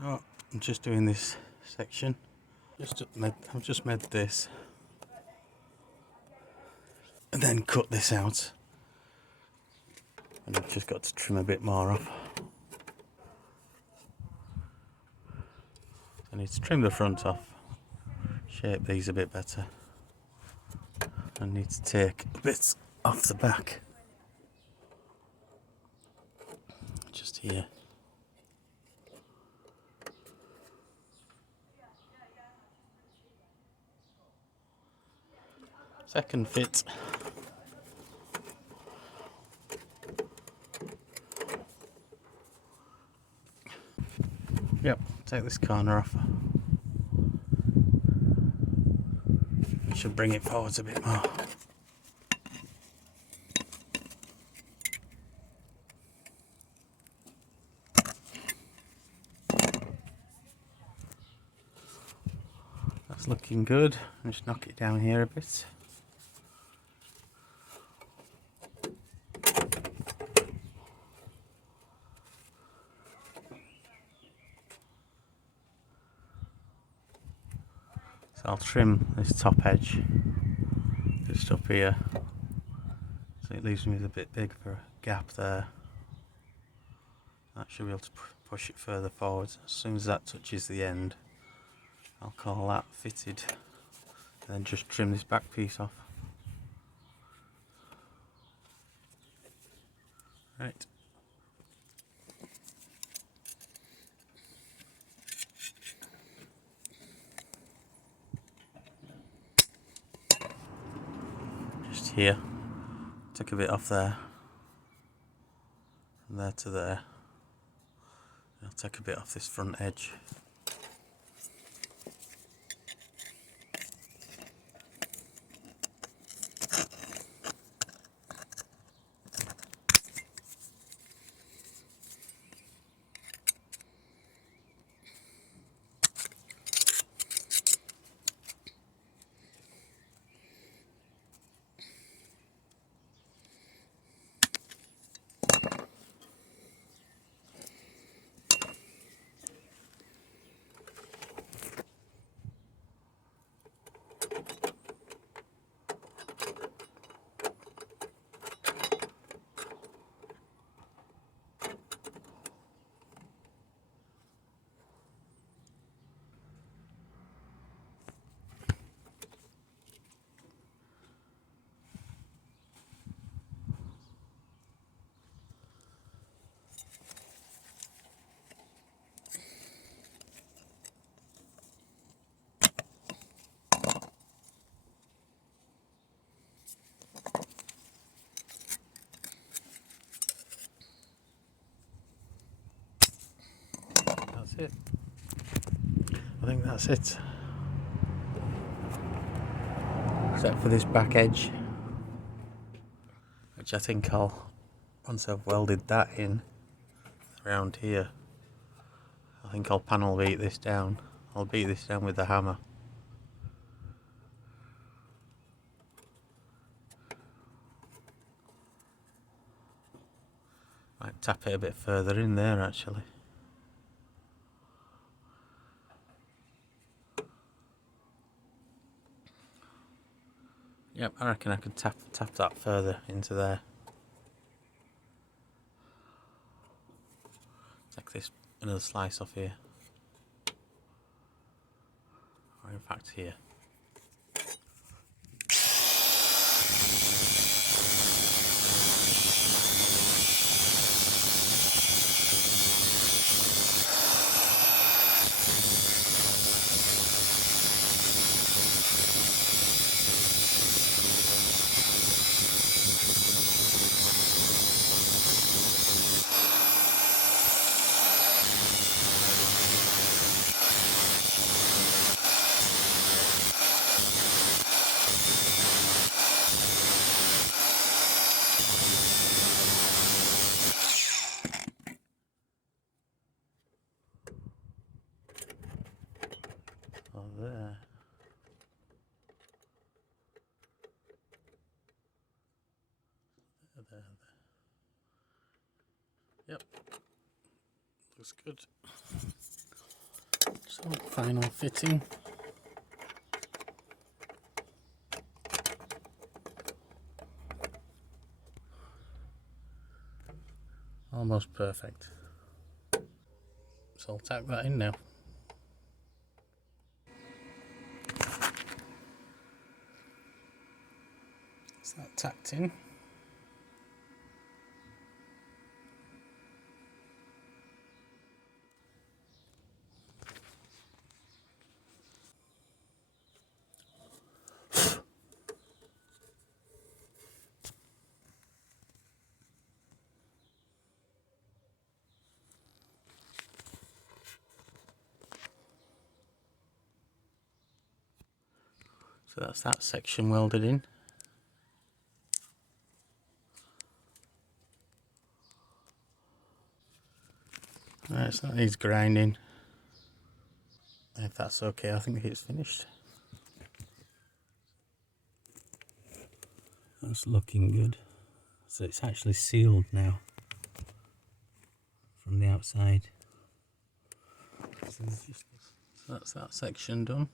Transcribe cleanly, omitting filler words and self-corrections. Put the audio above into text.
So I'm just doing this section. I've just made this and then cut this out, and I've just got to trim a bit more off. I need to trim the front off, shape these a bit better. I need to take a bit off the back, just here. Second fit. Yep, take this corner off. We should bring it forwards a bit more. That's looking good. Just knock it down here a bit. So I'll trim this top edge just up here, so it leaves me with a bit big for a gap there. That should be able to push it further forward. As soon as that touches the end, I'll call that fitted, and then just trim this back piece off. Right. Just here, take a bit off there, from there to there. I'll take a bit off this front edge. That's it. I think that's it. Except for this back edge, which I think once I've welded that in around here, I think I'll panel beat this down. I'll beat this down with the hammer. Might tap it a bit further in there actually. Yep, I reckon I could tap that further into there. Take this another slice off here, or in fact here. Oh, there. There. Yep. Looks good. So final fitting. Almost perfect. So I'll tack that in now. Is that tacked in? So that's that section welded in. Right, so that needs grinding. If that's okay, I think it's finished. That's looking good. So it's actually sealed now from the outside. So that's that section done.